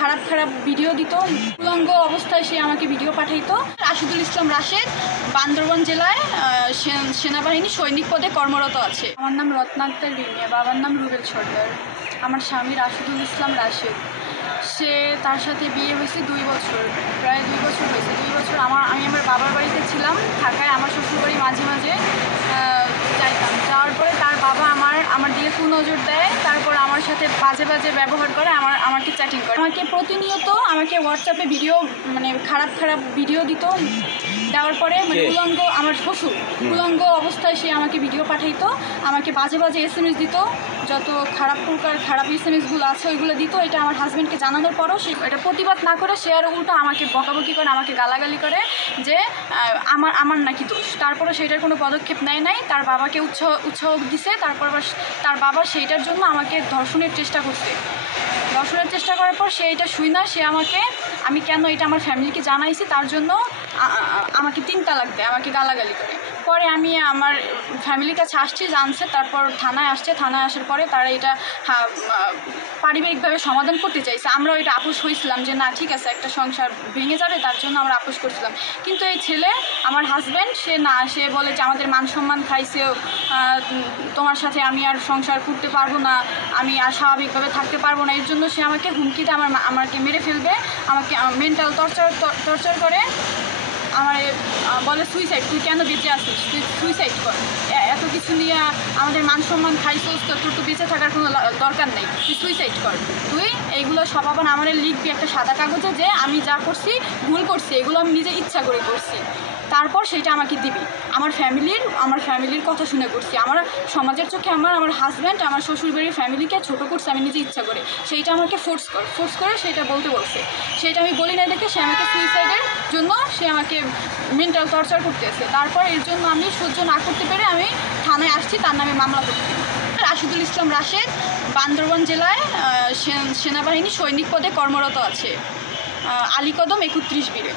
খারাপ খারাপ ভিডিও দিত। উলঙ্গ অবস্থায় সে আমাকে ভিডিও পাঠাইতো। রাশিদুল ইসলাম রাশেদ বান্দরবান জেলায় সেনাবাহিনী সৈনিক পদে কর্মরত আছে। আমার নাম রত্না আক্তার রিমিয়া, বাবার নাম রুবেল সর্দার। আমার স্বামী রাশিদুল ইসলাম রাশেদ। সে তার সাথে বিয়ে হয়েছে 2 বছর, প্রায় 2 বছর হয়েছে। 2 বছর আমি আমার বাবার বাড়িতে ছিলাম ঢাকায়। আমার শ্বশুরবাড়ি মাঝে মাঝে যাইতাম। যাওয়ার পরে তার বাবা আমার দিকে কুনজর দেয়। তারপর আমার সাথে বাজে বাজে ব্যবহার করে, আমাকে চ্যাটিং করে। আমাকে প্রতিনিয়ত আমাকে হোয়াটসঅ্যাপে ভিডিও খারাপ খারাপ ভিডিও দিত। দেওয়ার পরে উলঙ্গ, আমার শ্বশুর উলঙ্গ অবস্থায় সে আমাকে ভিডিও পাঠাইতো, আমাকে বাজে বাজে SMS দিত। যত খারাপ SMS-গুলো আছে ওইগুলো দিত। এটা আমার হাজব্যান্ডকে জানানোর পরও সে এটা প্রতিবাদ না করে সে আর উল্টো আমাকে বকাবকি করে, আমাকে গালাগালি করে যে আমার নাকি দোষ। তারপরে সেটার কোনো পদক্ষেপ নেয় নাই। তার বাবাকে উৎসাহ দিছে। তারপর তার বাবা সেইটার জন্য আমাকে ধর্ষণের চেষ্টা করছে। ধর্ষণের চেষ্টা করার পর সে এটা শুই না, সে আমি কেন এটা আমার ফ্যামিলিকে জানাইছি তার জন্য আমাকে 3 তালাক দেয়, আমাকে গালাগালি করে। পরে আমি আমার ফ্যামিলির কাছে আসছি, জানছে। তারপর থানায় আসছে। থানায় আসার পরে তারা এটা পারিবারিকভাবে সমাধান করতে চাইছে। আমরাও এটা আপোষ হয়েছিলাম যে না ঠিক আছে, একটা সংসার ভেঙে যাবে, তার জন্য আমরা আপোষ করছিলাম। কিন্তু এই ছেলে, আমার হাজব্যান্ড, সে বলে যে আমাদের মান সম্মান খাইছে, তোমার সাথে আমি আর সংসার করতে পারবো না, আমি আর স্বাভাবিকভাবে থাকতে পারবো না। এর জন্য সে আমাকে হুমকি দেয় আমাকে মেরে ফেলবে, আমাকে মেন্টাল টর্চার করে। আমার বলে সুইসাইড, তুই কেন বেঁচে আসিস, তুই সুইসাইড কর, এত কিছু নিয়ে আমাদের মান সম্মান খাইছিস, তোর তো বেঁচে থাকার কোনো দরকার নেই, তুই সুইসাইড কর। তুই এইগুলো সব আবার আমার লিখবি একটা সাদা কাগজে যে আমি যা করছি ভুল করছি, এগুলো আমি নিজে ইচ্ছা করে করছি। তারপর সেইটা আমাকে দিবি। আমার ফ্যামিলির কথা শুনে করছি। আমার সমাজের চোখে আমার হাজব্যান্ড আমার শ্বশুরবাড়ির ফ্যামিলিকে ছোটো করছে, আমি নিজে ইচ্ছা করে। সেইটা আমাকে ফোর্স করে সেইটা বলতে বলছে। সেইটা আমি বলি না দেখে সে আমাকে সুইসাইডের জন্য সে আমাকে মেন্টাল টর্চার করতেছে। তারপর এর জন্য আমি সহ্য না করতে পেরে আমি থানায় আসছি তার নামে মামলা করতে। রাশিদুল ইসলাম রাশেদ বান্দরবান জেলায় সেনাবাহিনী সৈনিক পদে কর্মরত আছে। আলীকদম 31 বিরে।